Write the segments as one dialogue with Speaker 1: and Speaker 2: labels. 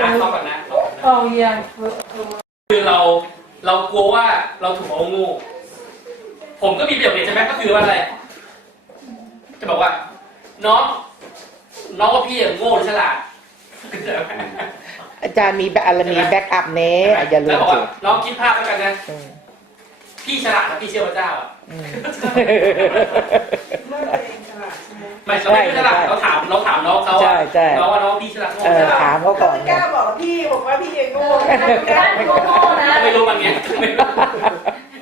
Speaker 1: นะเข้าก่อนนะเข้าก่อนนะ
Speaker 2: เอาเยี่ยงเออเออ
Speaker 1: คือเราเรากลัวว่าเราถูกเอาโง่ผมก็มีประโยคเด็ดใช่ไหมก็คือว่าอะไร จะบอกว่า น้องน้องว่าพี่อะโง่หรือฉลาด
Speaker 3: อาจารย์มีแบบอะไรมีแบ็กอัพเน่อย่าลื
Speaker 1: แล้ว
Speaker 3: ม
Speaker 1: บอก
Speaker 3: สิ
Speaker 1: ว่าน้องคิดภาพแล้วกันนะ
Speaker 3: อืม
Speaker 1: พี่ฉลาดนะพี่เชื่อพระเจ้าอะ
Speaker 3: อืม
Speaker 2: เมื่อตัวเองฉลาดใช่ไหม
Speaker 1: ไม่เราไม่ฉลาดเราถามเราถามน้องเขา
Speaker 3: ใช่
Speaker 1: อะ
Speaker 3: ใช่
Speaker 1: น้องว่าน้องพี่ฉลาดโง่
Speaker 3: เออ
Speaker 1: ฉลาด
Speaker 3: ถามเขาก่อน
Speaker 2: ไม่กล้าบอกพี่บอกว่าพี่เองโง่ไม่กล้าโง่นะ
Speaker 1: ไม่รู้มันไงไม่รู้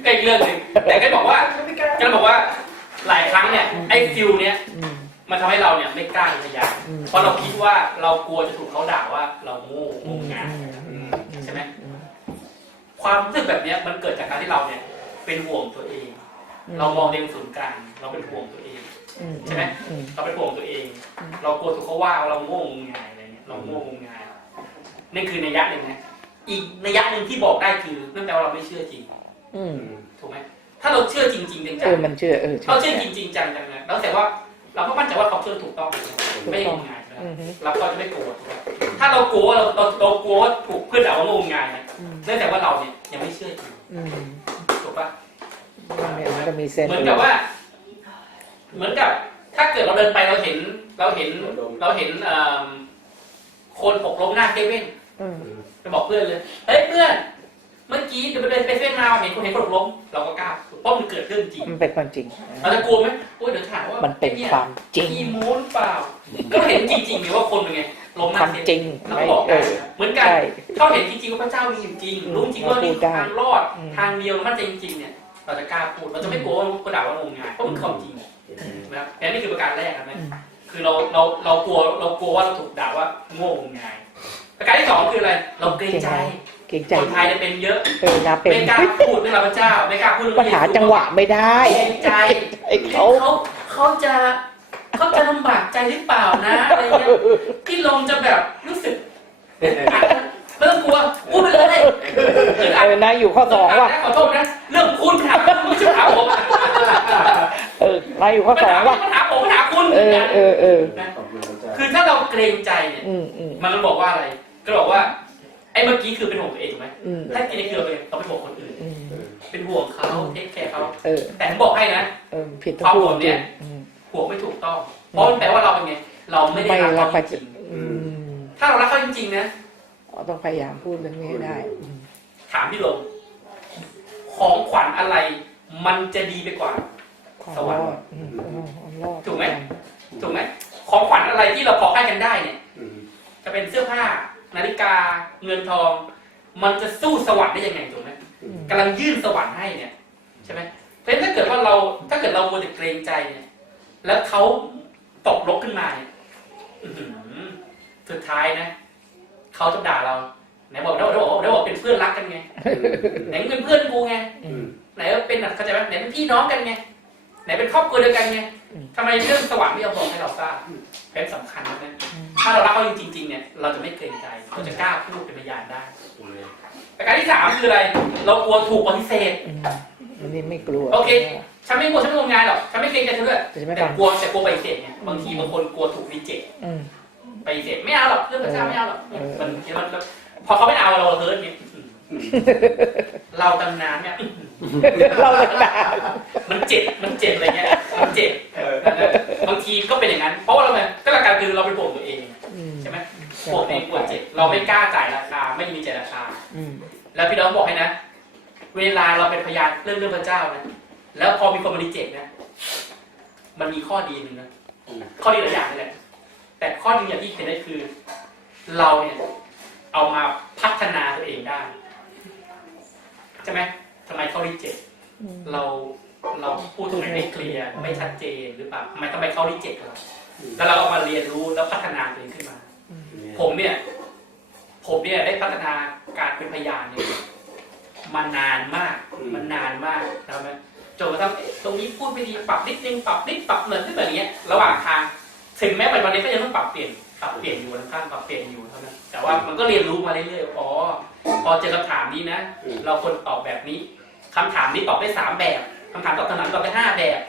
Speaker 1: ก็อีกเรื่องหนึ่งแต่ก็บอกว่า
Speaker 2: ไม่กล้า
Speaker 1: ก็บอกว่าหลายครั้งเนี่ยไอ้ฟิลเนี้ย
Speaker 3: อืม
Speaker 1: มันทำให้เราเนี่ยไม่กล้าเป็นพยาน
Speaker 3: อืม
Speaker 1: เพราะเราคิดว่าเรากลัวจะถูกเขาด่าว่าเราโง่
Speaker 3: อื
Speaker 1: ง
Speaker 3: ม
Speaker 1: งาน
Speaker 3: อืม
Speaker 1: ใช่ไหม
Speaker 3: อืม
Speaker 1: ความรู้สึกแบบเนี้ยมันเกิดจากการที่เราเนี่ย เป็นห่วงตัวเอง เรามองเรียนศูนย์กลางเราเป็นห่วงตัวเอง
Speaker 3: อื
Speaker 1: ใช่ไหม
Speaker 3: อืม
Speaker 1: เราเป็นห่วงตัวเอง
Speaker 3: อืม
Speaker 1: เรากลัวถูกเขาว่าเราโง่งมงายอะไรเงี้ยเราโง่งมงายนี่คือนัยยะหนึ่งนะอีกนัยยะหนึ่งที่บอกได้คือนั่นแปลว่าเราไม่เชื่อจริง
Speaker 3: อืม
Speaker 1: ถูกไหมถ้าเราเชื่อจริงจริงจัง
Speaker 3: เออมันเชื่อเออ
Speaker 1: ๆเขาเชื่อจริงจริงจังจังนะแล้วแต่ว่าเราก็มั่นใจว่าเขาเชื่อถูกต้องไม่งมงายใช่ไหม
Speaker 3: อืมฮึ
Speaker 1: เราก็จะไม่โกรธถูกไหมถ้าเรากลัวว่าเราเราเรากลัวว่าถูกเพื่อนด่าว่างมงายเนี่ย
Speaker 3: อืม
Speaker 1: เนื่องจากว่าเราเนี่ยยังไม่เชื่อจริง
Speaker 3: อืม
Speaker 1: ถูกปะ
Speaker 3: มันก็มีเซน
Speaker 1: เหมือนกับว่า เหมือนกับ ถ้าเกิดเราเดินไปเราเห็น เราเห็น เราเห็นเอิ่มคนหกล้มหน้าเซเว่น
Speaker 3: อืม
Speaker 1: ไปบอกเพื่อนเลย เฮ้ยเพื่อน เมื่อกี้เดินไปเซเว่นมาเห็นคนเห็นคนหกล้ม เราก็กล้าเพราะมันเกิดเรื่องจริง
Speaker 3: มันเป็นความจริง
Speaker 1: เราจะกลัวไหมโอ้ยเดี๋ยวถามว่า
Speaker 3: มั
Speaker 1: มัน
Speaker 3: เป็นความจริง
Speaker 1: อีโม้หรือเปล่า ก็เห็นจริงๆไงว่าคนเป็นไง ล้มห
Speaker 3: ค
Speaker 1: น้าวา
Speaker 3: ม
Speaker 1: เซ
Speaker 3: จ
Speaker 1: เว่น
Speaker 3: ริง
Speaker 1: เรา
Speaker 3: ไม่
Speaker 1: บอก
Speaker 3: เอ
Speaker 1: กัน
Speaker 3: อ
Speaker 1: เหมือนกัน
Speaker 3: ใช่
Speaker 1: เขาเห็นจริงๆว่าพระเจ้ามีอยู่จริง รู้จริงว่านี่คือทางรอด
Speaker 3: อืม
Speaker 1: ทางเดียวมั่นใจจริงๆเนี่ย เราจะกล้าพูดเราจะไม่กลัวว่าคนด่าว่างมงายเพราะมันคือความจริงนะครับแค่นี่คือประการแรกครับนะ
Speaker 3: อืม
Speaker 1: คือเราเราเรากลัวเรากลัวว่าเราถูกด่าว่าโง่งมงาย ประการที่สองคืออะไร เราเกรงใจ
Speaker 3: เก่งใจ
Speaker 1: คนไทยเนี่ยเป็นเยอะ
Speaker 3: เออนะเป็น
Speaker 1: ไม่กล้าพูดเรื่องพระเจ้า ไม่กล้าพูดเรื่อง
Speaker 3: ปัญหาจังหวะไม่ได้
Speaker 1: เกรงใจ
Speaker 3: ไอ้เขา
Speaker 1: เขาเขาจะ เขาจะลำบากใจหรือเปล่านะอะไรเงี้ยพี่ลงจะแบบรู้สึกเริ่มกลัวพูดไปเลย
Speaker 3: เออนะอยู่ข้อสองว่ะ
Speaker 1: ขอโทษนะเรื่องคุณถามคุณไม่ใช่ถามผม
Speaker 3: เออนะอยู่ข้อสองว่ะ
Speaker 1: ถามผมถามคุณ
Speaker 3: เออเออเออ
Speaker 1: นะคือถ้าเราเกรงใจเนี่ย
Speaker 3: อืมอืม
Speaker 1: มันบอกว่าอะไร ก็บอกว่า ไอ้เมื่อกี้คือเป็นห่วงตัวเองถูกไหม
Speaker 3: อืม
Speaker 1: ถ้ากินในคือเราเป็นเราเป็นห่วงคนอื่น
Speaker 3: อืม
Speaker 1: เป็นห่วงเขาเทคแคร์เขา
Speaker 3: เออ
Speaker 1: แต่ผมบอกให้นะ
Speaker 3: เออผิดทั้งคู่จริงอืม
Speaker 1: ห่วงไม่ถูกต้อง เพราะมันแปลว่าเราเป็นไง เราไม่ได้
Speaker 3: ไม่
Speaker 1: รัก
Speaker 3: รัก
Speaker 1: เขา
Speaker 3: ไป
Speaker 1: จริง
Speaker 3: อืม
Speaker 1: ๆถ้าเรารักเขาจริงๆนะ
Speaker 3: ต้องพยายามพูดเรื่องนี้ให้ได้อืม
Speaker 1: ถามพี่ลงของขวัญอะไร มันจะดีไปกว่า
Speaker 3: ความ
Speaker 1: สวรรค์
Speaker 3: รอดอืมความรอด
Speaker 1: ถูกไหมถูกไหมของขวัญอะไรที่เราพอให้กันได้เนี่ยจะเป็นเสื้อผ้า นาฬิกาเงินทอง มันจะสู้สวรรค์ได้ยังไงถูกไหม
Speaker 3: อืม
Speaker 1: กำลังยื่นสวรรค์ให้เนี่ยใช่ไหมเพราะฉะนั้นถ้าเกิดว่าเราถ้าเกิดเราโมวแต่เกรงใจเนี่ย แล้วเขาตกลบขึ้นมาเนี่ยอื้อหือสุดท้ายนะเขาจะด่าเราไหนบอกได้บอกได้บอกเป็นเพื่อนรักกันไงไหนมึงเป็นเพื่อนกูไง
Speaker 3: อืม
Speaker 1: ไหนว่าเป็นเข้าใจไหมไหนเป็นพี่น้องกันไงไหนเป็นครอบครัวเดียวกันไง
Speaker 3: อืม
Speaker 1: ทำไมเรื่องสวรรค์ไม่ยอมบอกให้เราทราบเป็นสำคัญนะ
Speaker 3: อืม
Speaker 1: ถ้าเรารักเขาจริงๆเนี่ย เราจะไม่เกรงใจเราจะกล้าพูดเป็นพยานได้ประการที่สามคืออะไร เรากลัวถูกปฏิเสธ
Speaker 3: อืมอันนี้ไม่กลัว
Speaker 1: โอเค ฉันไม่กลัวฉันไม่งมงายหรอกฉันไม่เกรงใจเธอด้วย
Speaker 3: แต่จะไม่
Speaker 1: แต่
Speaker 3: ฟัง
Speaker 1: กลัวแต่กลัวปฏิเสธไงบางทีบางคนกลัวถูกรีเจ็ค
Speaker 3: อืม
Speaker 1: ปฏิเสธไม่เอาหรอกเรื่องพระเจ้าไม่เอาหรอก
Speaker 3: เออ
Speaker 1: มันมันมันพอเขาไม่เอาเราเฮิร์ตเนี่ยเราตำนานเนี่ย
Speaker 3: เราเลยนะ
Speaker 1: มันเจ็บ มันเจ็บอะไรเงี้ย มันเจ็บบางทีก็เป็นอย่างนั้น เพราะว่าเราไงก็หลักการคือเราเป็นห่วงตัวเอง
Speaker 3: อืม
Speaker 1: ใช่ไหมห่วงตัวเองกลัวเจ็บ เราไม่กล้าจ่ายราคา ไม่มีใจราคา
Speaker 3: อืม
Speaker 1: แล้วพี่น้องบอกให้นะ เวลาเราเป็นพยานเรื่องเรื่องพระเจ้านะ แล้วพอมีคนมารีเจ็คนะ มันมีข้อดีหนึ่งนะ ข้อดีหลายอย่างนี่แหละแต่ข้อดีอย่างที่เห็นได้คือ เราเนี่ย เอามาพัฒนาตัวเองได้ใช่ไหมทำไมเขารีเจ็ค
Speaker 3: อืม
Speaker 1: เราเราพูดตรงไหนไม่เคลียร์ไม่ชัดเจนหรือเปล่าทำไมทำไมเขารีเจ็คเราแล้วเราก็มาเรียนรู้แล้วพัฒนาตัวเองขึ้นมา ผมเนี่ย ผมเนี่ยได้พัฒนาการเป็นพยานเนี่ยมานานมาก มันนานมากนะครับ จนกระทั่งเอ๊ะตรงนี้พูดไม่ดีปรับนิดนึงปรับนิดปรับเหมือนที่แบบเนี้ยระหว่างทางถึงแม้ปัจจุบันนี้ก็ยังต้องปรับเปลี่ยนปรับเปลี่ยนอยู่ข้างๆปรับเปลี่ยนอยู่เท่านั้นแต่ว่ามันก็เรียนรู้มาเรื่อยๆอ๋อพอเจอคำถามนี้นะ เราควรตอบแบบนี้คำถามนี้ตอบได้สามแบบคำถามตอบคำถามตอบได้ห้าแบบ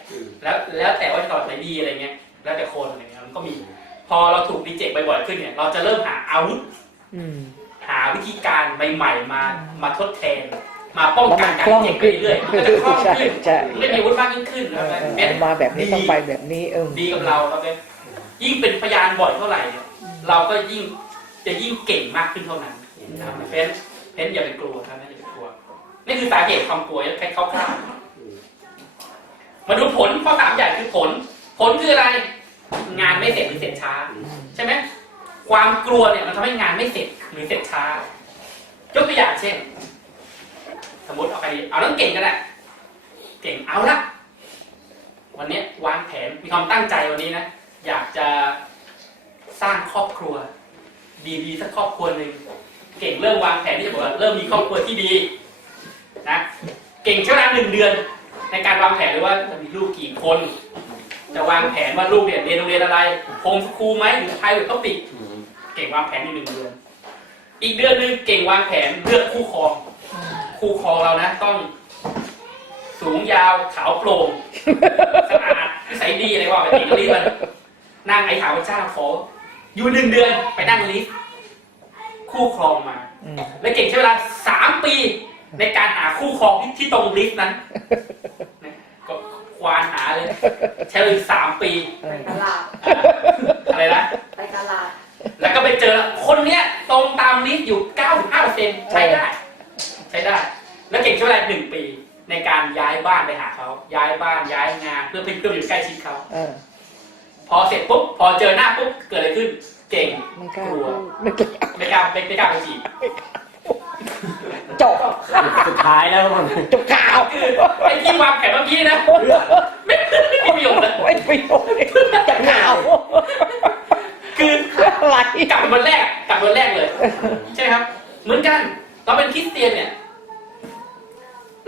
Speaker 1: แล้วแล้วแต่ว่าจะตอบไหนดีอะไรเงี้ยแล้วแต่คนอะไรเงี้ยมันก็มี พอเราถูกรีเจ็คบ่อยๆขึ้นเนี่ย เราจะเริ่มหาอาวุธ
Speaker 3: อืม
Speaker 1: หาวิธีการใหม่ๆมามาทดแทน มาป้อง
Speaker 3: แล้ว
Speaker 1: กั
Speaker 3: มันน
Speaker 1: การ
Speaker 3: คล่อง
Speaker 1: เจ็บไป
Speaker 3: ขึ้น
Speaker 1: เรื่อยๆมันก็จะคล่อง
Speaker 3: ใช่
Speaker 1: ขึ้น
Speaker 3: ใช่
Speaker 1: มันก็มีอาวุธมากยิ่งขึ้น
Speaker 3: เอ
Speaker 1: นะ
Speaker 3: อ
Speaker 1: ครับ
Speaker 3: เออ
Speaker 1: เป็น
Speaker 3: เอามาแบบนี้ต้องไปแบบนี้เออ
Speaker 1: ดีกับเราครับเป็นยิ่งเป็นพยานบ่อยเท่าไหร่เนี่ยเราก็ยิ่งจะยิ่งเก่งมากขึ้นเท่านั้นนะครับเพนเพนอย่าไปกลัวครับอย่าไปกลัวนี่คือสาเหตุความกลัวแค่คร่าวๆมาดูผลข้อสามใหญ่คือผล ผลคืออะไร งานไม่เสร็จหรือเสร็จช้า ใช่ไหมความกลัวเนี่ยมันทำให้งานไม่เสร็จหรือเสร็จช้ายกตัวอย่างเช่นส มมติเอาใครดีเอาเรื่องเก่งก็ได้เก่งเอาละวันเนี้ยวางแผนมีความตั้งใจวันนี้นะ อยากจะสร้างครอบครัว ดีๆสักครอบครัวหนึ่งเก่งเริ่มวางแผนที่จะบอกว่าเริ่มมีครอบครัวที่ดีนะเก่งใช้เวลาหนึ่งเดือน ในการวางแผนเลยว่าจะมีลูกกี่คน จะวางแผนว่าลูกเนี่ยเรียนโรงเรียนอะไรโฮมสคูลไหมหรือไทยหรือเขาปิดเก่งวางแผนอยู่หนึ่งเดือน อีกเดือนหนึ่งเก่งวางแผนเลือกคู่ครอง คู่ครองเรานะ ต้อง สูงยาวขาวโปร่งสะอาดนิสัยดีอะไรว่าไปติดลิสต์มันนั่งไอ้ขาวเจ้าขออยู่หนึ่งเดือนไปนั่งลิสต์คู่ครองมา
Speaker 3: อืม
Speaker 1: และเก่งใช้เวลาสามปีในการหาคู่ครองที่ที่ตรงลิสต์นั้นนะก็ควานหาเลย ใช้เวลาสามปี
Speaker 3: เอ
Speaker 2: ไป
Speaker 3: อ
Speaker 2: ตลาด
Speaker 1: อะไรนะ
Speaker 2: ไปตลาด
Speaker 1: แล้วก็ไปเจอคนเนี้ยตรงตามลิสต์อยู่ 95%ใช้ได้ ใช้ได้ แล้วเก่งใช้เวลาหนึ่งปี ในการย้ายบ้านไปหาเขา ย้ายบ้านย้ายงานเพื่อเพื่ออยู่ใกล้ชิดเขา
Speaker 3: เออ
Speaker 1: พอเสร็จปุ๊บพอเจอหน้าปุ๊บเกิดอะไรขึ้น เก่ง
Speaker 3: ไม่กล้าพูดไม่กล้า
Speaker 1: ไม่กล้าไม่ไม่กล้าไปจีบ
Speaker 3: จบ
Speaker 4: สุดท้ายแล้วมัน
Speaker 3: จบข่าว
Speaker 1: คือไอ้ที่วางแผนเมื่อกี้นะไม่ไม่มีประโยชน์เลย
Speaker 3: ไม่ไปโดนจบข่าว
Speaker 1: คือ
Speaker 3: อะไร
Speaker 1: กลับเป็นวันแรกกลับวันแรกเลย ใช่ไหมครับ เหมือนกันเราเป็นคริสเตียนเนี่ย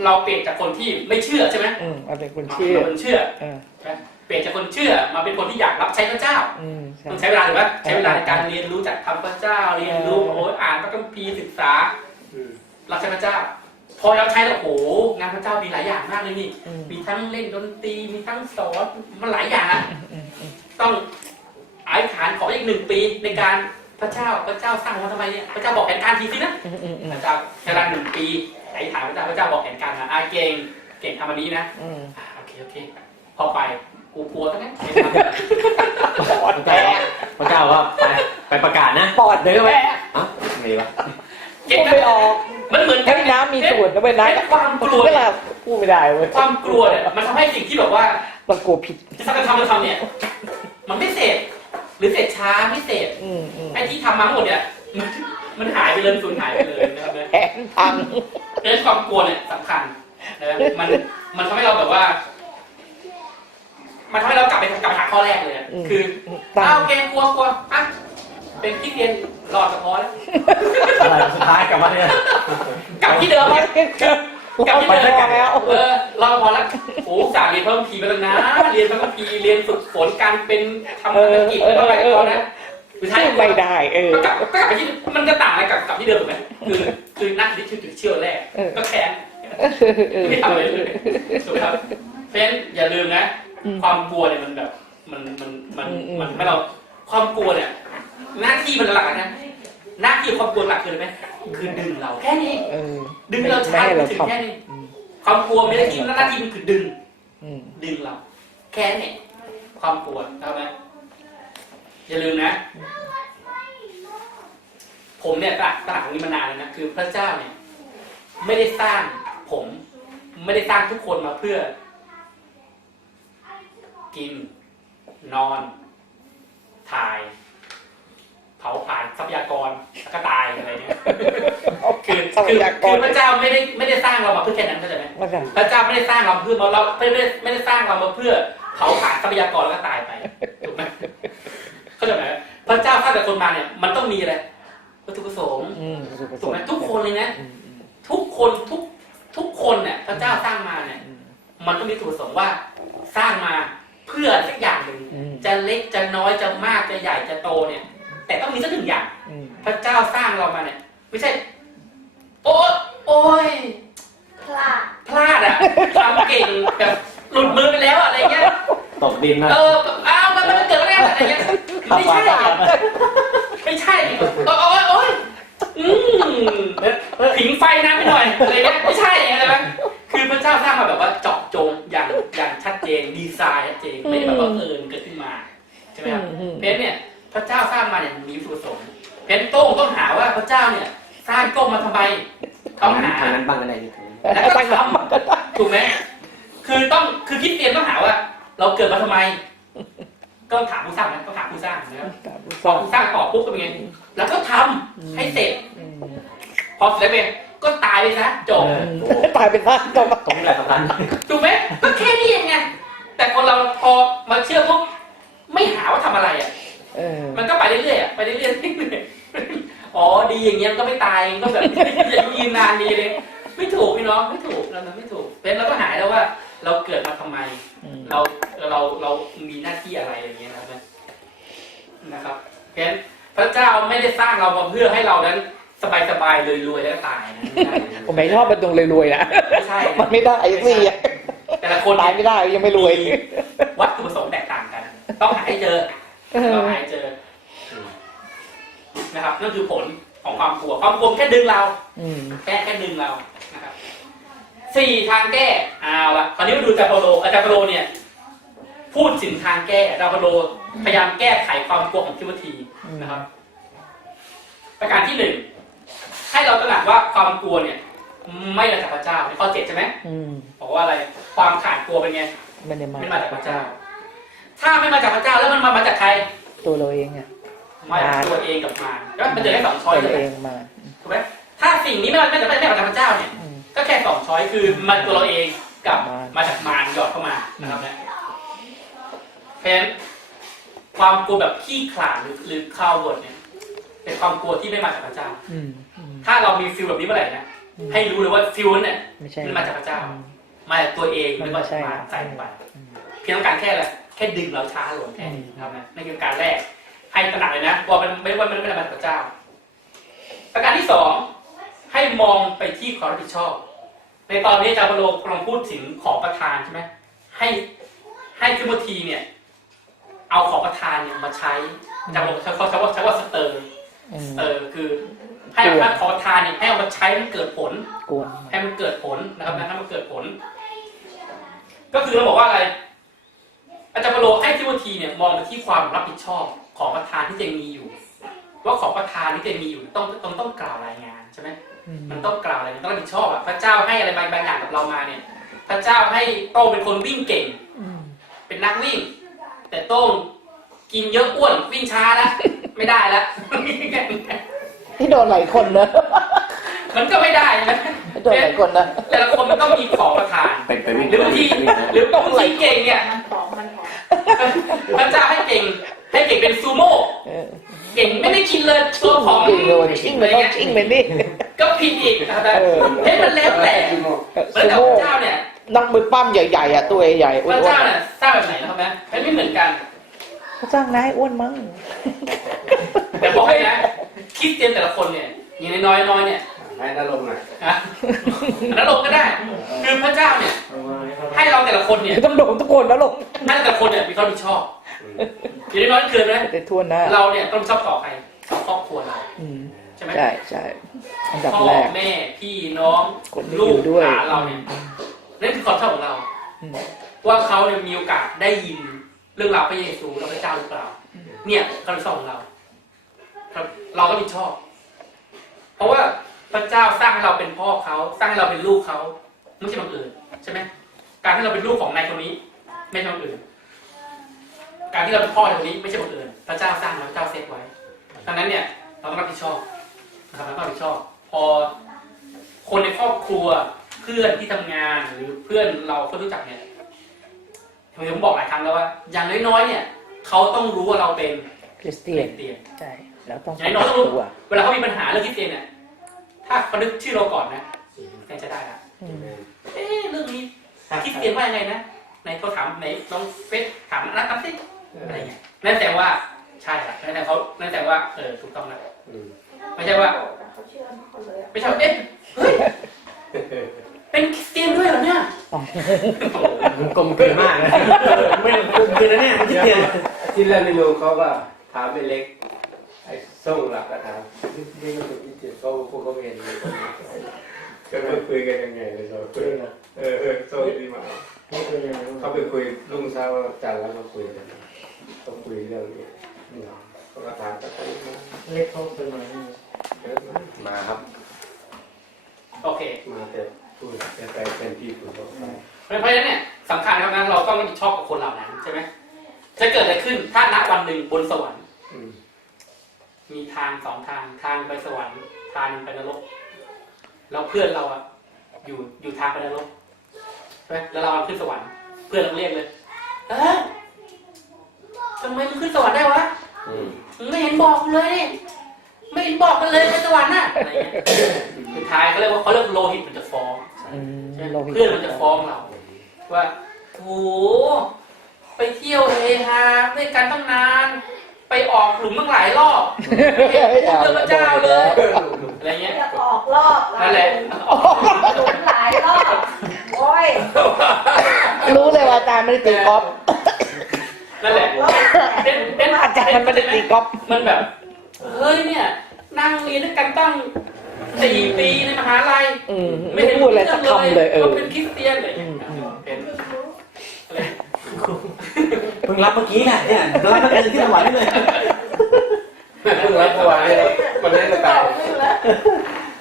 Speaker 1: เราเปลี่ยนจากคนที่ไม่เชื่อใช่ไหม
Speaker 3: อืมเอาเป็นคนเชื่อ
Speaker 1: เราเป็นเชื่อ
Speaker 3: เออ
Speaker 1: เปลี่ยนจากคนเชื่อมาเป็นคนที่อยากรับใช้พระเจ้า
Speaker 3: อืมใช่
Speaker 1: ต้องใช้เวลาถูกไหมใช้เวลาในการเรียนรู้จากคำพระเจ้าเรียนรู้โอ้ยอ่านพระคัมภีร์ศึกษารับใช้พระเจ้า พอรับใช้แล้วโอ้โหงานพระเจ้ามีหลายอย่างมากเลยนี่
Speaker 3: อืม
Speaker 1: มีทั้งเล่นดนตรีมีทั้งสอนมันหลายอย่างอะ
Speaker 3: อืมอืมอืม
Speaker 1: ต้องอธิษฐานขออีกหนึ่งปีในการพระเจ้าพระเจ้าสร้างมาทำไมเนี่ยพระเจ้าบอกแผนการทีสินะ
Speaker 3: อืมอืมอื
Speaker 1: พ
Speaker 3: ม
Speaker 1: ระเจ้าใช้เวลาหนึ่งปี อธิษฐานพระเจ้าพระเจ้าบอกแผนการนะอาเก่งเก่งทำอันนี้นะ
Speaker 3: อืม
Speaker 1: อ่าโอเคโอเค พอไปกูกลัวซะงั้น
Speaker 3: ปอดแตก
Speaker 4: พระเจ้าว่าไปไปประกาศนะ
Speaker 3: ปอด
Speaker 4: เดินเข้าไป
Speaker 3: แตก
Speaker 4: อะไม่ดีวะ
Speaker 1: เก่ง
Speaker 3: พูด
Speaker 1: นะ
Speaker 3: ไม่ออก
Speaker 1: มันเหมือนกั
Speaker 3: ให้น้ำมีส่วนนะเว้ยนะ
Speaker 1: ไอ้ความกลัว
Speaker 3: เว
Speaker 1: เนี่ย
Speaker 3: ลาพูดไม่ได้เว้ย
Speaker 1: ความกลัวเนี่ยมันทำให้สิ่งที่แบบว่า
Speaker 3: เรากลัวผิด
Speaker 1: จะทำจะทำจะทำเนี่ยมันไม่เสร็จ หรือเสร็จช้าไม่เสร็จ
Speaker 3: อืมอืม
Speaker 1: ไอ้ที่ทำมาทั้งหมดเนี่ย มันมันหายไปเลยสูญหายไปเลยนะครับเนี่ย
Speaker 3: แผนพัง
Speaker 1: เรื่องความกลัวเนี่ยสำคัญนะมันมันทำให้เราแบบว่า มันทำให้เรากลับไปกลับไปหาข้อแรกเลยอะ
Speaker 3: อืม
Speaker 1: คือ
Speaker 3: ตั้
Speaker 1: อ้างวโอเคกลัวกลัวอะเป็นที่เรียนรอดก็พอแล้ว
Speaker 4: อะไรสุดท้ายกลับมาเนี่ย
Speaker 1: กลับที่เดิมอะกลับที่เดิม
Speaker 3: แล้ว
Speaker 1: เออรอดพอแล้วโอ้สาเรียนเพิ่มพีมาตั้งนานเรียนเพิ่มพีเรียนฝึกฝนการเป็นทำธุรกิจแล้วอะไรก็พอนะ สุดท้าย
Speaker 3: พูดไม่ได้เออ
Speaker 1: ก็กลับก็กลับไปที่มันจะต่างอะไรกับกลับที่เดิมถูกไหมคือคือนักที่ชื่อจุดเชื่อแรก
Speaker 3: เออ
Speaker 1: ก็แค้น
Speaker 3: เออ
Speaker 1: ไม่ทำอะไรเลยถูกไหมครับเพราะฉะนั้นอย่าลืมนะ
Speaker 3: อืม
Speaker 1: ความกลัวเนี่ยมันแบบมันมันมัน
Speaker 3: อืมอืม
Speaker 1: มันไม่เราความกลัวเนี่ย หน้าที่มันหลักนะหน้าที่ความกลัวหลักคืออะไรไหมคือดึงเราแค่นี้
Speaker 3: เออ
Speaker 1: ดึงเรา
Speaker 3: ไม่
Speaker 1: ช้า
Speaker 3: ให้เรา
Speaker 1: ถึง
Speaker 3: ทำ
Speaker 1: แค่นี้
Speaker 3: อืม
Speaker 1: ความกลัวไม่ได้ที่หน้าที่มันคือดึง
Speaker 3: อืม
Speaker 1: ดึงเรา แค่นี้ความกลัวเข้าไหม อย่าลืมนะ ผมเนี่ยตระตระตรงนี้มานานแล้วนะคือพระเจ้าเนี่ย ไม่ได้สร้างผม ไม่ได้สร้างทุกคนมาเพื่อ กิน นอน ถ่าย เผาผลาญทรัพยากรแล้วก็ตายอะไรเนี่ยคือ
Speaker 3: ทรัพ
Speaker 1: คือยา
Speaker 3: กร
Speaker 1: คือพระเจ้าไม่ได้ไม่ได้สร้างเรามาเพื่อแค่นั้นเข้าใจไหม
Speaker 3: ว่าไง
Speaker 1: พระเจ้าไม่ได้สร้างเราเพื่อเราไม่ได้ไม่ได้สร้างเรามาเพื่อเผาผลาญทรัพยากรแล้วก็ตายไปถูกไหมเข้าใจไหมพระเจ้าสร้างแต่คนมาเนี่ยมันต้องมีอะไรวัตถุประสงค์
Speaker 3: อืมสุข
Speaker 1: ถูกไหมทุกคนเลยนะ
Speaker 3: อืมอืม
Speaker 1: ทุกคนทุกทุกคนเนี่ยพระเจ้าสร้างมาเนี่ย
Speaker 3: อืม
Speaker 1: มันต้องมีวัตถุประสงค์ว่าสร้างมาเพื่อสักอย่างหนึ่ง
Speaker 3: อืม
Speaker 1: จะเล็กจะน้อยจะมากจะใหญ่จะโตเนี่ย แต่ต้องมีสักหนึ่งอย่าง
Speaker 3: อืม
Speaker 1: พระเจ้าสร้างเรามาเนี่ย ไม่ใช่ โอ๊ยโอ้ย
Speaker 2: พลาด
Speaker 1: พลาดอะทำเก่งแบบหลุดมือไปแล้วอะอะไรเงี้ย
Speaker 4: ตกดินนะ
Speaker 1: เอออ้าวมันมันเกิดอะไรอะไรเงี้ย ไม่ใช่อะไม่ใช่โอ้ยโอ้ยอ้ยผิงไฟน้ำไปหน่อยอะไรเงี้ยไม่ใช่อะไรนะคือพระเจ้าสร้างมาแบบว่าเจาะจงอย่างอย่างชัดเจนดีไซน์ชัดเจนไม่ได้แบบบังเอิญเกิดขึ้นมาใช่ไหมครับเพชรเนี่ยพระเจ้าสร้างมาเนี่ยมีวัตถุประสงค์เพชรโต้งต้องหาว่าพระเจ้าเนี่ย สร้างโต้งมาทำไมต้องหา
Speaker 4: ทางนั้นบ้างก็ได้นี่
Speaker 1: แล้วก็ทำถูกไหมคือต้องคือคิดเตียนต้องหาว่า เราเกิดมาทำไม ก็ถามผู้สร้างนะก็ถามผู้สร้างนะครับพอผู้สร้างตอบปุ๊บก็เป็นไงแล้วก็ทำให้เสร็จ
Speaker 3: อืม
Speaker 1: พอเสร็จเป็นก็ตายไปซะจบ
Speaker 3: ตายเป็นท่านจบ
Speaker 4: ตรงนี้แหละสำคัญ
Speaker 1: ถูกไหมก็แค่นี้เองไงแต่คนเราพอมาเชื่อปุ๊บไม่หาว่าทำอะไรอะ
Speaker 3: เออ
Speaker 1: มันก็ไปเรื่อยๆอะไปเรื่อยๆเรื่อยๆอ๋อดีอย่างเงี้ยมันก็ไม่ตายมันก็แบบยังยืนนานดีเลย ไม่ถูกพี่น้องไม่ถูกเรามันไม่ถูกเป็นเราก็หายแล้วว่า เราเกิดมาทำไม
Speaker 3: อืม
Speaker 1: เราเราเรามีหน้าที่อะไรอย่างเงี้ยนะครับนะครับเพราะฉะนั้นพระเจ้าไม่ได้สร้างเรามาเพื่อให้เรานั้นสบายสบายๆรวยๆแล้วก็ตายนะไม่ใช่นะ
Speaker 3: ผมไม่ชอบเป็นตรงรวยๆนะ
Speaker 1: ไม่ใช่
Speaker 3: มันไม่ได้สิอะ
Speaker 1: แต่ละคน
Speaker 3: ตายไม่ได้ยังไม่รวย
Speaker 1: มีวัตถุประสงค์แตกต่างกัน ต้องหาให้เจอ
Speaker 3: เออ
Speaker 1: ต้องหาให้เจอนะครับนั่นคือผลของความกลัวความกลัวแค่ดึงเรา
Speaker 3: อืม
Speaker 1: แค่แค่ดึงเรานะครับ สี่ทางแก้เอาละตอนนี้มาดูอาจารย์เปาโลอาจารย์เปาโลเนี่ย พูดถึงทางแก้อาจารย์เปาโลพยายามแก้ไขความกลัวของทิโมธีนะครับ ประการที่หนึ่งให้เราตระหนักว่าความกลัวเนี่ย ไม่มาจากพระเจ้าในข้อเจ็ดใช่ไหม
Speaker 3: อืม
Speaker 1: บอกว่าอะไรความขาดกลัวเป็นไง
Speaker 3: ไม่ได้มา
Speaker 1: ไม่มาจากพระเจ้า ถ้าไม่มาจากพระเจ้าแล้วมันมามาจากใคร
Speaker 3: ตัวเราเองอะ
Speaker 1: มาจากตัวเองกับมารแล้วมันเจอแค่สองช้อย
Speaker 3: ตัว
Speaker 1: เล
Speaker 3: เรา
Speaker 1: ย
Speaker 3: เองมา
Speaker 1: ถูกไหมถ้าสิ่งนี้ไม่มาไม่จากไม่มาจากพระเจ้าเนี่ย
Speaker 3: อืม
Speaker 1: ก็แค่สองช้อยคือมันตัวเราเองกับ
Speaker 3: มาร
Speaker 1: มาจากมารหยอดเข้ามานะครับนะเพราะฉะนั้นความกลัวแบบขี้ขลาดหรือหรือคาวเวิร์ดเนี่ยเป็นความกลัวที่ไม่มาจากพระเจ้า
Speaker 3: อืมอืม
Speaker 1: ถ้าเรามีฟิลแบบนี้เมื่อไหร่นะ
Speaker 3: อืม
Speaker 1: ให้รู้เลยว่าฟิลนั้นเนี่ย
Speaker 3: ไม่ใช่
Speaker 1: มันมาจากพระเจ้า
Speaker 3: อืม
Speaker 1: มาจากตัวเอง
Speaker 3: มั
Speaker 1: ห
Speaker 3: น
Speaker 1: รือ
Speaker 3: ไม่
Speaker 1: ว่า
Speaker 3: ใช่
Speaker 1: มาใส่ลงไป
Speaker 3: อืม
Speaker 1: เพียงต้องการแค่อะไรแค่ดึงเราช้าลงแค่นี้
Speaker 3: อืม
Speaker 1: นะครับนะนั่นคือการแรกให้ตระหนักเลยนะว่ามันไม่ว่ามันไม่ได้มาจากพระเจ้า ประการที่สอง ให้มองไปที่ความรับผิดชอบ ในตอนนี้อาจารย์ปโลกำลังพูดถึงของประทานใช่ไหมให้ให้ทิโมธีเนี่ย เอาของประทานเนี่ยมาใช้อาจารย์บอกเขาเขาใช้ว่าใช้ว่าสเตอร์
Speaker 3: อืม
Speaker 1: เออคือให้เอาของประทานเนี่ยให้เอามาใช้ให้มันเกิดผล
Speaker 3: กวน
Speaker 1: ให้มันเกิดผลนะครับนะให้มันเกิดผล ก็คือเราบอกว่าอะไร อาจารย์เปโลให้ทิโมธีเนี่ยมองไปที่ความรับผิดชอบของประธานที่ตัวเองมีอยู่ ว่าของประธานที่ตัวเองมีอยู่ต้องต้องต้องกล่าวรายงาน ใช่ไหม
Speaker 3: อืม
Speaker 1: มันต้องกล่าวอะไรมันต้องรับผิดชอบอะพระเจ้าให้อะไรบางบางอย่างกับเรามาเนี่ย พระเจ้าให้โต้งเป็นคนวิ่งเก่ง
Speaker 3: อืม
Speaker 1: เป็นนักวิ่ง แต่โต้งกินเยอะอ้วนวิ่งช้าแล้วไม่ได้แล้ว
Speaker 3: ที่โดนหลายคนนะ
Speaker 1: มันก็ไม่ได้นะ
Speaker 3: โดนหลายคนนะ
Speaker 1: แต่ละคนมันต้องมีของประทาน
Speaker 4: เป็นไปวิ่ง
Speaker 1: หรือบางที
Speaker 4: วิ่งนะ
Speaker 1: หรือบางทีเก่งเนี่ย
Speaker 2: มันหอมมันหอม
Speaker 1: พระเจ้าให้เก่งให้เก่งเป็นซูโม่
Speaker 3: เออ
Speaker 1: เก่งไม่ได้กินเลยตัวของ
Speaker 3: จริงเลยชิ่งไปต้องชิ่งไปนี่
Speaker 1: ก็ผิดอีกนะครับ
Speaker 3: เออ
Speaker 1: เฮ้ยมันแล้วแต่พระ
Speaker 3: ซู
Speaker 1: เจ้า
Speaker 3: โม่
Speaker 1: พระเจ้าเนี่ย
Speaker 3: นักมือปั้มใหญ่ๆอะตัวใหญ่ๆอ้
Speaker 1: พ
Speaker 3: ว
Speaker 1: ระ
Speaker 3: น
Speaker 1: เจ้าเนี่ยสร้างแบบไหนนะครับนะมันไม่เหมือนกัน
Speaker 3: ๆเขาจ้างนายอ้วนมั้ง
Speaker 1: แต่บอกให้นะคริดเตียนแต่ละคนเนี่ยอย่างน้อยๆน้อยๆเนี่ย
Speaker 4: ให้น่าลงหน่อย
Speaker 1: นะอันนั้นลงก็ได้คือพระเจ้าเนี่ยให้เราแต่ละคนเนี่ย
Speaker 3: ต้องโดนทุกคนแล้วลง
Speaker 1: ให้แต่ละคนเนี่ยมีความรับผิดชอบ อย่างน้อยๆคือนะ
Speaker 3: ได้ทั่วหน้า
Speaker 1: เราเนี่ยต้องรับผิดชอบต่อใครต่อครอบครัวเรา
Speaker 3: อืม
Speaker 1: ใช่ไหม
Speaker 3: ใช่ใช่อันดับ
Speaker 1: พ่อ
Speaker 3: แรก
Speaker 1: แม่พี่น้อง
Speaker 3: คนที่
Speaker 1: ลู
Speaker 3: อกยู่ด้วย
Speaker 1: หลานเราเนี่ยนั่นคือความชอบของเรา
Speaker 3: อืม
Speaker 1: ว่าเขาเนี่ยมีโอกาสได้ยินเรื่องราวพระเยซูและพระเจ้าหรือเปล่าเนี่ยความชอบของเราครับเราก็มีชอบ เพราะว่าพระเจ้าสร้างให้เราเป็นพ่อเขาสร้างให้เราเป็นลูกเขาไม่ใช่บังเอิญใช่ไหมการที่เราเป็นลูกของนายคนนี้ ไม่ใช่บังเอิญ การที่เราเป็นพ่อในคนนี้ไม่ใช่บังเอิญพระเจ้าสร้างมาพระเจ้าเซตไว้ดังนั้นเนี่ยเราต้องรับผิดชอบนะครับเราต้องรับผิดชอบ พอคนในครอบครัวเพื่อนที่ทำงานหรือเพื่อนเราคนรู้จักเนี่ยผมบอกหลายครั้งแล้วว่า อย่างน้อยๆเนี่ยเขาต้องรู้ว่าเราเป็น
Speaker 3: คริส
Speaker 1: ค
Speaker 3: เตีย
Speaker 1: ริ
Speaker 3: น
Speaker 1: สเตียน
Speaker 3: ใช่แล้วต้อง
Speaker 1: อย่างน้อยต้องรู้
Speaker 3: ตัว
Speaker 1: เวลาเขามีปัญหาเรื่องคริสเตียนเนี่ยถ้าเขานึกชื่อเราก่อนนะน่าจะได้ละ
Speaker 3: อืม
Speaker 1: เอ๊ะเรื่องนี้คริสเตียนว่ายังไงนะไหนเขาถามไหนลองเฟซถามนักนับสิ อะไรเงี้ยนั่นแสดงว่าใช่ละนั่นแสดงเขานั่นแสดงว่าเออถูกต้องแล้วไม่ใช่ว่า
Speaker 2: เขาเชื่อทุกคนเลยอะ
Speaker 1: ไม่ใช่ว่าเอ๊ะเฮ้ยเป็นคริสเตียนด้วยเหรอเนี่ย
Speaker 4: มันกลมกลืนมากนะไม่กลมกลืนนะเนี่ยมันคิดเตียน
Speaker 5: ที่เล่นไม่รู้เขาก็ถามไอ้เล็กไอ้ส่งหลักก็ถามนี่ก็ถูกที่เจ็ดเขาพวกก็เห็นก็ไปคุยกันยังไงเลยเราคุยเออเออโซ่ดีมาก
Speaker 4: นี่คือยังไง
Speaker 5: เขาไปคุยรุ่งเช้าจันทร์แล้วก็คุยกัน เขาคุยเรื่องนี้เขาก็ถามกันไปมา
Speaker 4: เล็กเขาเป็นมาที่
Speaker 5: เยอะมาก
Speaker 6: มาครับ
Speaker 1: โอเค
Speaker 5: มาแต่พูดแต่ไปเป็นที่พูดก็ไป
Speaker 1: เพราะฉะนั้นเนี่ยสำคัญแล้วนะเราต้องรับผิดชอบกับคนเหล่านั้นใช่ไหมจะเกิดอะไรขึ้นถ้าณวันหนึ่งบนสวรรค์
Speaker 5: อืม
Speaker 1: มีทางสองทางทางไปสวรรค์ทางไปนรกแล้วเพื่อนเราอะอยู่อยู่ทางไปนรกใช่ไหมแล้วเราขึ้นสวรรค์ เพื่อนเราเรียกเลย เออ ทำไมมึงขึ้นสวรรค์ได้วะ
Speaker 6: อืม
Speaker 1: มึงไม่เห็นบอกกูเลยนี่ไม่เห็นบอกกันเลยไปสวรรค์น่ะอะไรเงี้ยสุดท้ายเขาเรียกว่าเขาเรียกโลหิตมันจะฟ้อง
Speaker 3: อืม
Speaker 1: ใช่ไหม
Speaker 3: โลหิต
Speaker 1: เพื่อนมันจะฟ้องเรา ว่าโหไปเที่ยวเฮฮาด้วยกันตั้งนาน ไปออกหลุมตั้งหลายรอบไม่เห็นพูดเรื่องพระเจ้าเลยอะไรเงี้ย
Speaker 2: จะออกรอบ
Speaker 1: นั่นแหละ
Speaker 2: หลุมหลายรอบ โอ้ย
Speaker 3: รู้เลยว่าอาจารย์ไม่ได้ตีกอล์ฟ
Speaker 1: นั่นแหละเป็นเป็น
Speaker 3: อาจารย์ไม่ได้ตีกอล์ฟ
Speaker 1: มันแบบ เฮ้ยเนี่ย นั่งเรียนด้วยกันตั้งสี่ปีในมหาลัย
Speaker 3: อืมไม่พูดอะไรสักคำเลยเออ
Speaker 1: ว่าเป็นคริสเตียนเลย
Speaker 3: อืมอืม
Speaker 1: เป็นอะไร
Speaker 4: เพิ่งรับเมื่อกี้น่ะเนี่ยรับเมื่อกี้ที่สวรรค์นี่เลย
Speaker 5: เพิ่งรับเมื่อวานนี้วันนี้ก็ตาย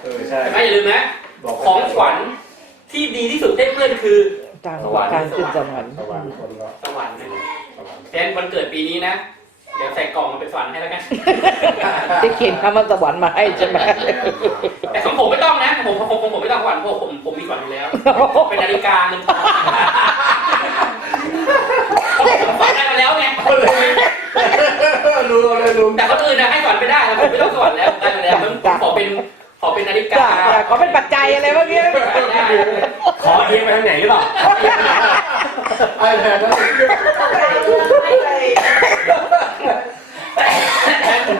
Speaker 5: เออใช่
Speaker 1: แต่ไม่อย่าลืมนะ
Speaker 5: บอก
Speaker 1: ของขวัญที่ดีที่สุดให้เพื่อนคือ
Speaker 3: ต่างการขึ้นสวรรค์
Speaker 5: สว่างคนก็
Speaker 1: สวรรค์นะ
Speaker 5: สว่าง
Speaker 1: แทนวันเกิดปีนี้นะ เดี๋ยวใส่กล่องมาเป็นสวรรค์ให้แล้วกัน
Speaker 3: ที่เขียนคำว่าสวรรค์มาให้ใช่ไหม
Speaker 1: แต่ของผมไม่ต้องนะ ผมผมผมผมไม่ต้องสวรรค์เพราะผมผมมีสวรรค์อยู่แล้ว เป็นนาฬิกาเงินทองผมฝันได้มาแล้วไง
Speaker 5: รู้เลยลุง
Speaker 1: แต่คนอื่นนะให้สวรรค์ไปได้นะผมไม่ต้องสวรรค์แล้วได้มาแล้วผมขอเป็นขอเป็นนาฬิกา
Speaker 3: จ้าจ้าขอเป็นปัจจัยอะไรเมื่อกี้
Speaker 1: ได้
Speaker 4: ขอเอียงไปทางไหนหรือเปล่า
Speaker 5: ไอ้แพนแล้ว
Speaker 2: ไม่เลย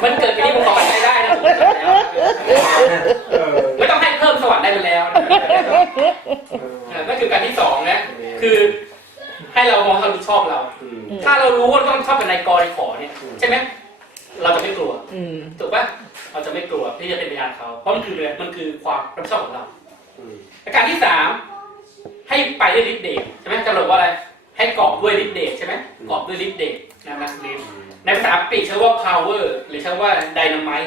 Speaker 1: มันเกิดปีนี้ผมขอปัจได้นะไม่ต้องให้เพิ่มสวรรค์ได้มาแล้วนั่นคือการที่สองนะ คือให้เรามองเขาดูชอบเรา ถ้าเรารู้ว่าต้องชอบเป็นนายกรขอเนี่ยใช่ไหมเราจะไม่กลัวถูกปะเราจะไม่กลัวที่จะเป็นพยานเขาเพราะมันคืออะไรมันคือความรับผิดชอบของเราการที่สาม ให้ไปด้วยฤทธิ์เดชใช่ไหมจะบอกว่าอะไร ให้กอบด้วยฤทธิ์เดชใช่ไหมกอบด้วยฤทธิ์เดชนะนะฤทธิ์ในภาษาอังกฤษใช้ว่า power หรือใช้ว่า dynamite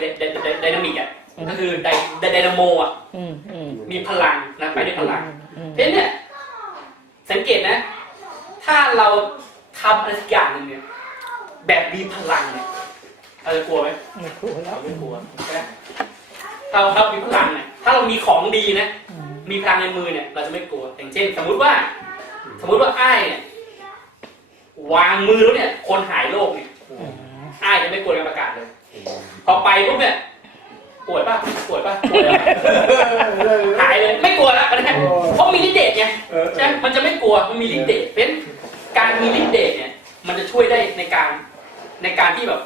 Speaker 1: dynamic อะก็คือ dynamo อะ
Speaker 3: อืมอืม
Speaker 1: มีพลังนะไปด้วยพลัง
Speaker 3: อืม
Speaker 1: เพราะฉะนั้นเนี่ยสังเกตนะ ถ้าเราทำอะไรสักอย่างหนึ่งเนี่ย แบบมีพลังเนี่ยเราจะกลัวไหม
Speaker 3: ไม่กลัวแล้
Speaker 1: เรา
Speaker 3: ว
Speaker 1: ไม่กลัวใช่ไหมถ้าเรามีพลังเนี่ยถ้าเรามีของดีนะ
Speaker 3: อื มี
Speaker 1: พลังในมือเนี่ยเราจะไม่กลัวอย่างเช่น สมมุติว่า สมมุติว่าอ้ายเนี่ยวางมือแล้วเนี่ย คนหายโรคเนี่ยอ้ายจะไม่กลัวการประกาศเลย พอไปปุ๊บเนี่ยปวดป่ะปวดป่ะปวดหายเลยไม่กลัวละเพราะมีฤทธิ์เดชไงใช่ไหมมันจะไม่กลัวมันมีฤทธิ์เดชเป็นการมีฤทธิ์เดชเนี่ย มันจะช่วยได้ในการในการที่แบบ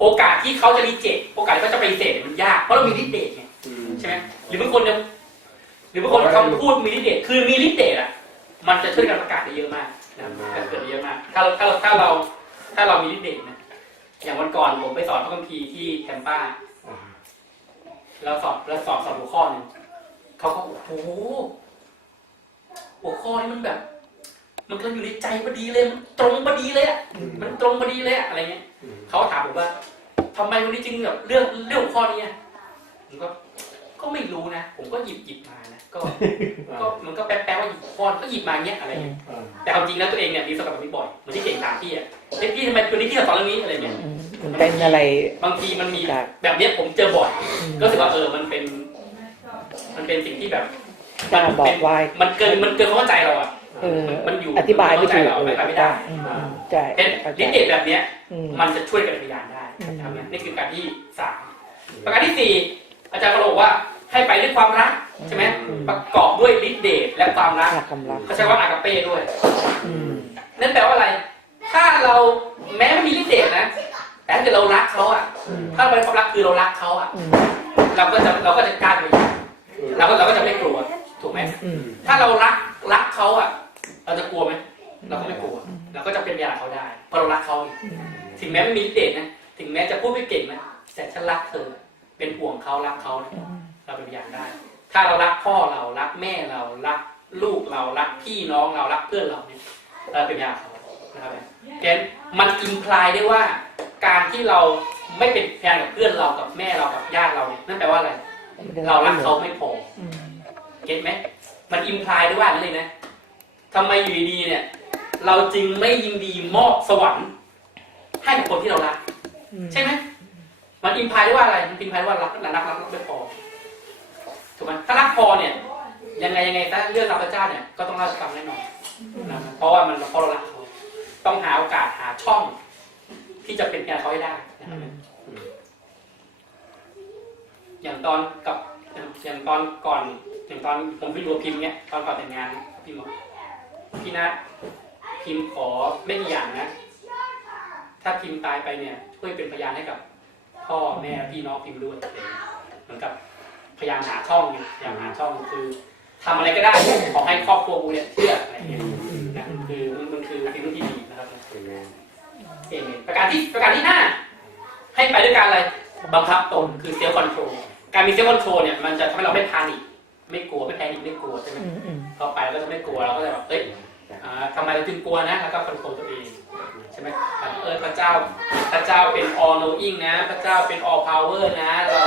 Speaker 1: โอกาสที่เขาจะรีเจ็คโอกาสที่เขาจะไปเสธมันยากเพราะเรามีฤทธิ์เดชไงใช่ไหมหรือบางคนเนี่ย รือบางคนคำพูดมีฤทธิ์เดชคือมีฤทธิ์เดชอะ มันจะช่วยการประกาศได้เยอะมากนะครับเกิดเยอะมาก ถ้าเราถ้าเราถ้าเราถ้าเรามีฤทธิ์เดชนะอย่างวันก่อนผมไปสอนพระคัมภีร์ที่แคมป้าแล้วสอบแล้วสอบสอบหัวข้อหนึ่งเขาก็โอ้โหหัวข้อนี้มันแบบ มันก็อยู่ในใจพอดีเลยมันตรงพอดีเลยอะมันตรงพอดีเลยอะอะไรเงี้ยเขาถามผมว่าทำไมวันนี้จึงแบบเรื่องเรื่องหัวข้อนี้ผมก็ ก็ไม่รู้นะ ผมก็หยิบหยิบมานะก็ก็มันก็แป๊บๆว่าหยิบหัวข้อก็หยิบมาเงี้ยอะไรเงี้ยแต่ความจริงแล้วตัวเองเนี่ยมีประสบการณ์แบบนี้บ่อยเหมือนที่เก่งถามพี่อะเฮ้ยพี่ทำไมวันนี้พี่สอนเรื่องนี้อะไรเงี้ย
Speaker 3: อืมมันเป็นอะไร
Speaker 1: บางทีมันมี
Speaker 3: ครับ
Speaker 1: แบบเนี้ยผมเจอบ่อย
Speaker 3: อืม
Speaker 1: ก็รู้สึกว่าเออมันเป็น มันเป็นสิ่งที่แบบ
Speaker 3: กล้าบอกไว้
Speaker 1: มันเกินมันเกินความเข้าใจเราอะ
Speaker 3: เออ
Speaker 1: มันอยู่
Speaker 3: อธิบายไม่ถูก
Speaker 1: เข้าใจเรา
Speaker 3: เล
Speaker 1: ไม่
Speaker 3: ย
Speaker 1: ไปไม่ได้
Speaker 3: อืมอืมใช่
Speaker 1: เป็น
Speaker 3: เข้าใจ
Speaker 1: ลิเดตแบบเนี้ย
Speaker 3: อืม
Speaker 1: มันจะช่วยกันเป็นพยานได้
Speaker 3: อืม
Speaker 1: ทำเนี่ยนี่คือการที่สามประการที่สี่ อาจารย์ก็บอกว่าให้ไปด้วยความรักใช่ไหมประกอบด้วยฤทธิเดชและความรัก
Speaker 3: หลักกำลัง
Speaker 1: เขาใช้ว่าอากาเป้ด้วย
Speaker 3: อืม
Speaker 1: นั่นแปลว่าอะไร ถ้าเราแม้ไม่มีฤทธิเดชนะแต่ถ้าเกิดเรารักเขาอะ
Speaker 3: อืม
Speaker 1: ถ้าเราเป็นความรักคือเรารักเขาอะ
Speaker 3: อืม
Speaker 1: เราก็จะเราก็จะกล้าไปเราก็เราก็จะไม่กลัวถูกไหม
Speaker 3: อืม
Speaker 1: ถ้าเรารักรักเขาอะ เราจะกลัวไหมเราก็ไม่กลัวเราก็จะเป็นพยานเขาได้เพราะเรารักเขาถึงแม้ไม่มีฤทธิ์เดชนะถึงแม้จะพูดไม่เก่งนะแต่ฉันรักเธอ เป็นห่วงเขารักเขาเนี่ยเราเป็นพยานได้ ถ้าเรารักพ่อเรารักแม่เรารักลูกเรารักพี่น้องเรารักเพื่อนเราเนี่ยเราเป็นพยานเขานะครับเพราะฉะนั้นมันอิมพลายได้ว่า การที่เราไม่เป็นพยานกับเพื่อนเรากับแม่เรากับญาติเราเนี่ยนั่นแปลว่าอะไร เรารักเขาไม่พอ
Speaker 3: อืม
Speaker 1: เก็ตไหมมันอิมพลายด้วยว่านั่นเลยนะทำไมอยู่ดีๆเนี่ย เราจึงไม่ยินดีมอบสวรรค์ให้กับคนที่เรารัก
Speaker 3: อืม
Speaker 1: ใช่ไหม มันอิมพายด้ว่าอะไรมันอิมพายว่ารักรักรักรักไม่พอถูกไหมถ้ารักพอเนี่ย ยังไงยังไงถ้าเลือกรับพระเจ้าเนี่ยก็ต้องราชกรรมแน่นอนนะเพราะว่ามันเพราะเรารักเขาต้องหาโอกาสหาช่อง ที่จะเป็นแนเขาให้ได้นะครับอย่างตอนกับอย่างตอนก่อนอย่างตอนผมไปดูพิมพ์เนี้ยตอนก่อนแต่งงานพิมพ์บอกพี่นัทพิมพ์ขอไม่กี่อย่างนะ ถ้าพิมพ์ตายไปเนี่ยช่วยเป็นพยานให้กับ พ่อแม่พี่น้องพิมพ์ด้วยอะไรอย่างเงี้ยเหมือนกับพยายามหาช่องไงพยายามหาช่องคือทำอะไรก็ได้ขอให้ครอบครัวกูเนี่ยเชื่ออะไรอย่างเงี้ยนะคือมันมันคือสิ่งที่ดีนะครับ
Speaker 5: เห็นไหม
Speaker 1: เองประการที่ประการที่ห้าให้ไปด้วยการอะไรบังคับตนคือเซลล์คอนโทรลการมีเซลล์คอนโทรลเนี่ยมันจะทำให้เราไม่พานิคไม่กลัวไม่แพนิคไม่กลัวใช่ไหม
Speaker 3: อืมอืม
Speaker 1: พอไปเราก็จะไม่กลัวเราก็จะแบบเอ้ยอ่าทำไมเราจึงกลัวนะแล้วก็คอนโทรลตัวเองใช่ไหมแบบเออพระเจ้าพระเจ้าเป็น all knowing นะ พระเจ้าเป็น all power นะ เรา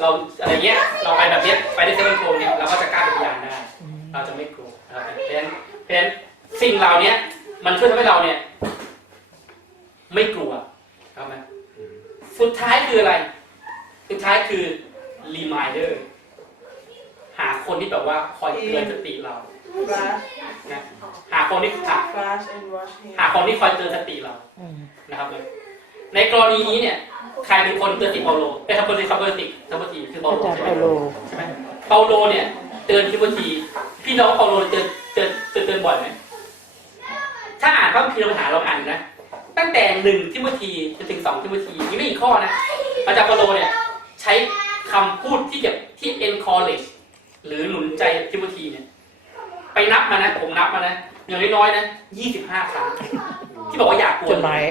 Speaker 1: เราอะไรเงี้ย เราไปแบบเนี้ยไปในเซลล์คอนโทรลเนี่ยเราก็จะกล้าเป็นพยานได้ เราจะไม่กลัวนะครับเพราะฉะนั้นเพราะฉะนั้นสิ่งเหล่านี้มันช่วยทำให้เราเนี่ย ไม่กลัวครับไหมสุดท้ายคืออะไร สุดท้ายคือ reminder หาคนที่แบบว่าคอยเตือนสติเรา
Speaker 2: flash
Speaker 1: นะหาคนที่หา
Speaker 2: flash and wash
Speaker 1: หาคนที่คอยเตือนสติเรา
Speaker 3: อืม
Speaker 1: นะครับเลยในกรณีนี้เนี่ยใครเป็นคนเตือนสติเปาโลไอ้ยครับคนที่คำเตือนสติทิโมธีคือเปา
Speaker 3: อา
Speaker 1: โล
Speaker 3: จารย์
Speaker 1: ใช่ไหม
Speaker 3: เปาโล
Speaker 1: ใช่ไหมเปาโลเนี่ยเตือนทิโมธีพี่น้องเปาโลเตือนเตือนเตือนเตือนบ่อยไหมถ้าอ่านพระคัมภีร์เราไปหาเราอ่านนะตั้งแต่หนึ่งทิโมธีจนถึงสองทิโมธีมีไม่กี่ข้อนะอาจารย์เปาโลเนี่ยใช้คำพูดที่เกี่ยวที่ encourage หรือหนุนใจทิโมธีเนี่ย ไปนับมานะ ผมนับมานะอย่างน้อยๆนะยี่สิบห้าครั้งที่บอกว่าอยากกลัว
Speaker 3: จดหมาย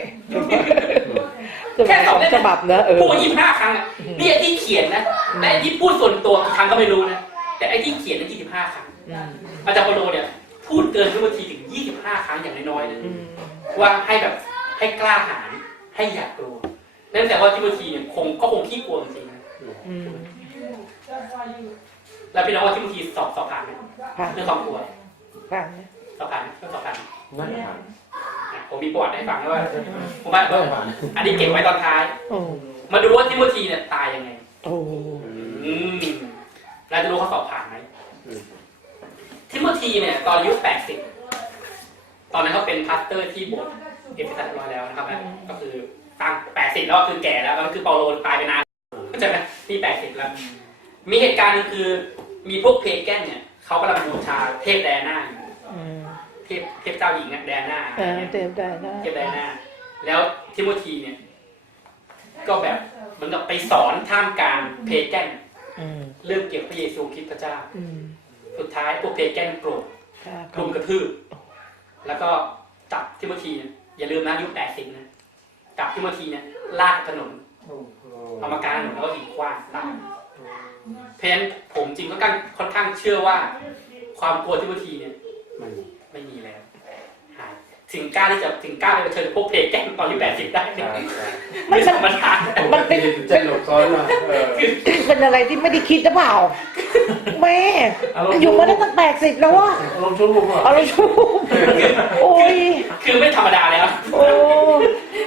Speaker 3: จดหมายสองฉบับนะเออ
Speaker 1: พูดยี่สิบห้าครั้งอะนี่ไอ้ที่เขียนนะแต่ไอ้ที่พูดส่วนตัวกี่ครั้งก็ไม่รู้นะแต่ไอ้ที่เขียนนั้นยี่สิบห้าครั้ง
Speaker 3: อืม
Speaker 1: อาจารย์เปาโลเนี่ยพูดเกินทิโมธีถึงยี่สิบห้าครั้งอย่างน้อยๆนะ
Speaker 3: อืม
Speaker 1: ว่าให้แบบให้กล้าหาญให้อยากกลัวนั่นแต่ว่าทิโมธีเนี่ยคงก็คงขี้กลัวจริงๆนะ
Speaker 3: อืม
Speaker 1: แล้วพี่น้องว่าทิโมธีสอบสอบผ่านไหม
Speaker 3: ผ่าน
Speaker 1: เรื่องความกลัว
Speaker 3: ผ่านนะ
Speaker 1: สอบผ่านไหมเรื่องสอบผ่านไหม
Speaker 4: นั่นผ่าน
Speaker 1: อะผมมีประวัติให้ฟังนะว่าผมว่า
Speaker 4: ก็ผ่าน
Speaker 1: อันนี้เก็บไว้ตอนท้าย
Speaker 3: โอ้
Speaker 1: มาดูว่าทิโมธีเนี่ยตายยังไง
Speaker 3: โอ้
Speaker 1: อืมเราจะรู้เขาสอบผ่านไหมทิโมธีเนี่ย ตอนอายุแปดสิบตอนนั้นเขาเป็นพาสเตอร์ที่โบสถ์เอเฟซัสเรียบร้อยแล้วนะครับนะก็คือตั้งแปดสิบแล้วก็คือแก่แล้วแล้วคือเปาโลตายไปนานเข้าใจไหมนี่แปดสิบแล้ว มีเหตุการณ์หนึงคือ มีพวกเพแกนเนี่ยเขากำลังบูชาเทพแดน่าอยู่
Speaker 3: อืม
Speaker 1: เทพเทพเจ้าหญิงอะแดน่า
Speaker 3: เออเต็มได้นะ
Speaker 1: เทพแดน่าแล้วทิโมธีเนี่ย ก็แบบเหมือนกับไปสอนท่ามกลางเพแกน
Speaker 3: อืม
Speaker 1: เรื่องเกี่ยวกับพระเยซูคริสต์พระเจ้า
Speaker 3: อืม
Speaker 1: สุดท้ายพวกเพแกนโกรธ
Speaker 3: ค่ะ
Speaker 1: รุมกระทืบแล้วก็จับทิโมธีเนี่ยอย่าลืมนะอายุแปดสิบนะจับทิโมธีเนี่ยลากถนนเอามากลางถนนแล้วก็หินขว้างตาย เพราะฉะนั้นผมจริงค่อนข้างค่อนข้างเชื่อว่า ความกลัวทิโมธีเนี่ย
Speaker 5: มัน
Speaker 1: ไม่มีแล้วหายถึงกล้าที่จะถึงกล้าไปเผชิญพวกเพแกนตอนที่แปดสิบได้เนี่ย
Speaker 5: ใช่ใช่
Speaker 1: ไม่ธรรมดา
Speaker 3: มันเป็น
Speaker 5: เจ็ดหลบซ้อนมาเออ
Speaker 3: เป็นอะไรที่ไม่ได้คิดหรือเปล่าแม่อยู่มาได้ตั้งแปดสิบแล้วว่ะ
Speaker 4: ลงชั่วลูกอะ
Speaker 3: เอาเลยชูโอ้ย
Speaker 1: คือไม่ธรรมดาแล้ว
Speaker 3: โอ้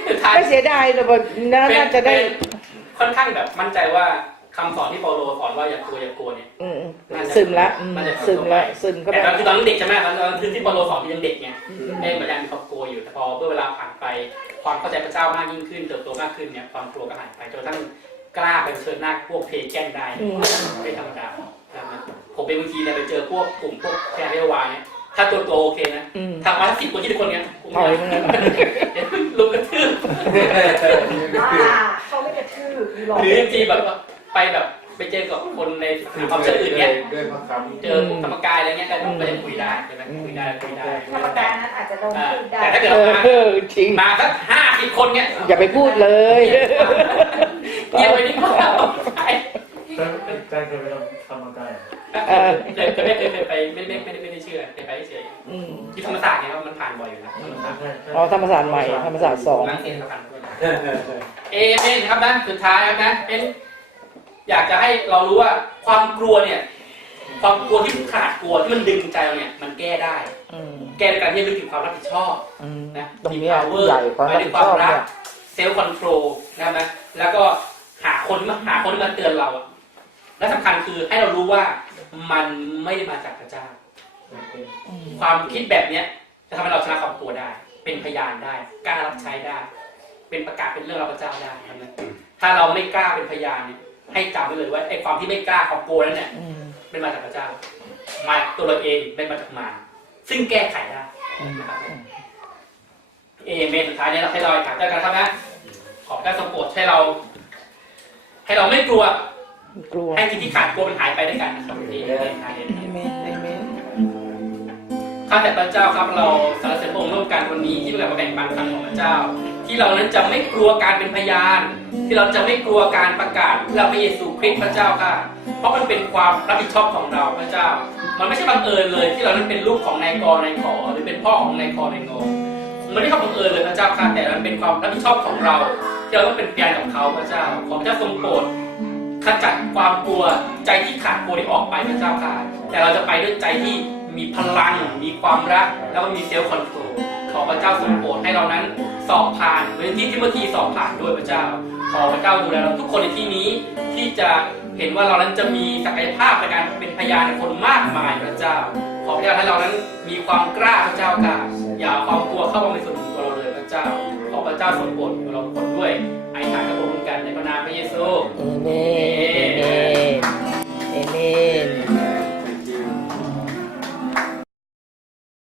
Speaker 1: สุดท้าย
Speaker 3: ไม่เสียดายเลยแบบน่าน่าจะได้
Speaker 1: ค่อนข้างแบบมั่นใจว่า คำสอนที่เปาโลสอนว่าอย่ากลัวอย่ากลัวเนี่ย
Speaker 3: อืมซึมละอืมซึมละซึมก็
Speaker 1: แต่
Speaker 3: ได้
Speaker 1: ตอนคือตอนนั้นเด็กใช่ไหมตอนนั้นคือที่เปาโลสอนที่ยังเด็กไงเอ้มันยังมีความกลัวอยู่แต่พอเมื่อเวลาผ่านไปความเข้าใจพระเจ้ามากยิ่งขึ้นเติบโตมากขึ้นเนี่ยความกลัวก็หายไปจนกระทั่งกล้าไปเผชิญหน้าพวกเพแกนได้
Speaker 3: อืม
Speaker 1: ไม่ธรรมดานะครับผมเป็นบางทีเนี่ยไปเจอพวกกลุ่มพวกแคร์เรวาเนี่ยถ้าตัวโตโอเคนะ
Speaker 3: อืม
Speaker 1: ทำมาสิบคนที่ทุกคนเนี่ยผม
Speaker 3: ถอยมันนะ
Speaker 1: เดี๋ยวลุมกระทืบ
Speaker 2: เขาไม่กระทืบหรอก
Speaker 1: หรือบางทีแบบว่า ไปแบบไปเจอกับคนในความเชื่ออื่นเนี่ย
Speaker 5: ด้วยพระคำ
Speaker 1: เจอกรรมกายอะไรเงี้ยก็ก็ยังคุยได้ใช่ไหมคุยได้คุยได้
Speaker 2: กรรมการนั้นอาจจะลง
Speaker 1: อ่า
Speaker 2: พูดได้
Speaker 1: แต่ถ้าเกิด
Speaker 3: เอ
Speaker 1: เรามา
Speaker 3: อจริง
Speaker 1: มาสักห้าสิบคนเนี่ย
Speaker 3: อย่าไปพูดเลยก็
Speaker 1: เงียบไปนิดนึง
Speaker 6: ใจเคยไปทำธรรมกาย
Speaker 3: เออ
Speaker 1: เคยเคยไม่เคยเคยไปไม่ไม่ไม่ได้ไม่ได้เชื่อเคยไปเฉย
Speaker 3: อืม
Speaker 1: ที่ธรรมศาสตร์เนี่ยครับมันผ่านบ่อยอยู่นะธรรมศาสตร์
Speaker 3: อ๋อธรรมศาสตร์ใหม่ธรรมศาสตร์สอง
Speaker 1: หลังเสียงสะพานด้วย
Speaker 5: เออเออเออ
Speaker 1: เอเมนครับนะสุดท้ายครับนะเป็น อยากจะให้เรารู้ว่าความกลัวเนี่ย ความกลัวที่ขาดกลัวที่มันดึงใจเราเนี่ย มันแก้ได้
Speaker 3: อืม
Speaker 1: แก้ด้วยการที่นึกถึงความรับผิดชอบ
Speaker 3: อืม
Speaker 1: นะ
Speaker 3: ตรงเนี้ยที่ใหญ่ความรับผิดชอบเนี่ย
Speaker 1: เซลล์คอนโทรลนะครับนะแล้วก็หาคนที่มาหาคนที่มาเตือนเราอะและสำคัญคือให้เรารู้ว่ามันไม่ได้มาจากพระเจ้า
Speaker 3: อืม
Speaker 1: ความคิดแบบเนี้ยจะทำให้เราชนะความกลัวได้ เป็นพยานได้กล้ารับใช้ได้ เป็นประกาศเป็นเรื่องเราพระเจ้าได้นะครับนะถ้าเราไม่กล้าเป็นพยานเนี่ย ให้จำไว้เลยว่าไอ้ความที่ไม่กล้าความกลัวนั้นเนี่ย
Speaker 3: อืม
Speaker 1: เป็นมาจากพระเจ้า มาจากตัวเราเองไม่มาจากมารซึ่งแก้ไขได้
Speaker 3: อืม
Speaker 1: นะครับเอเมนสุดท้ายเนี่ยเราให้เราถามเจ้ากันครับนะขอบการทรงโปรดให้เรา ให้เราไม่กลัว
Speaker 3: กลัว
Speaker 1: ให้สิ่งที่ขาดกลัวมันหายไปด้วยกันนะครับเอเมนเอเมน
Speaker 3: เอเมนเอเมน
Speaker 1: ข้าแต่พระเจ้าครับเราสรรเสริญพระองค์ร่วมกันวันนี้ที่เรามาแบ่งปันคำของพระเจ้า ที่เรานั้นจะไม่กลัวการเป็นพยาน ที่เราจะไม่กลัวการประกาศเพื่อพระเยซูคริสต์พระเจ้าค่ะ เพราะมันเป็นความรับผิดชอบของเราพระเจ้า มันไม่ใช่บังเอิญเลย ที่เรานั้นเป็นลูกของนายกนายขอหรือเป็นพ่อของนายกนายงอมันไม่ใช่ควาบังเอิญเลยพระเจ้าค่ะแต่มันเป็นความรับผิดชอบของเรา ที่เราต้องเป็นพยานกับเขาพระเจ้า ขอพระเจ้าทรงโปรดขจัดความกลัวใจที่ขาดกลัวที่ออกไปพระเจ้าค่ะ แต่เราจะไปด้วยใจที่มีพลัง มีความรัก แล้วก็มีเซลล์คอนโทรล ขอพระเจ้าทรงโปรดให้เรานั้นสอบผ่านเหมือนที่ทิโมธีสอบผ่านด้วยพระเจ้า ขอพระเจ้าดูแลเราทุกคนในที่นี้ที่จะเห็นว่าเรานั้นจะมีศักยภาพในการเป็นพยานคนมากมายพระเจ้า ขอพระเจ้าให้เรานั้นมีความกล้าพระเจ้าค่ะอย่าความกลัวเข้ามาในส่วนของตัวเราเลยพระเจ้า ขอพระเจ้าทรงโปรดเราทุกคนด้วยไอ้ทางกระตุ้นกันในพระนามพระเยซู
Speaker 3: เอเมน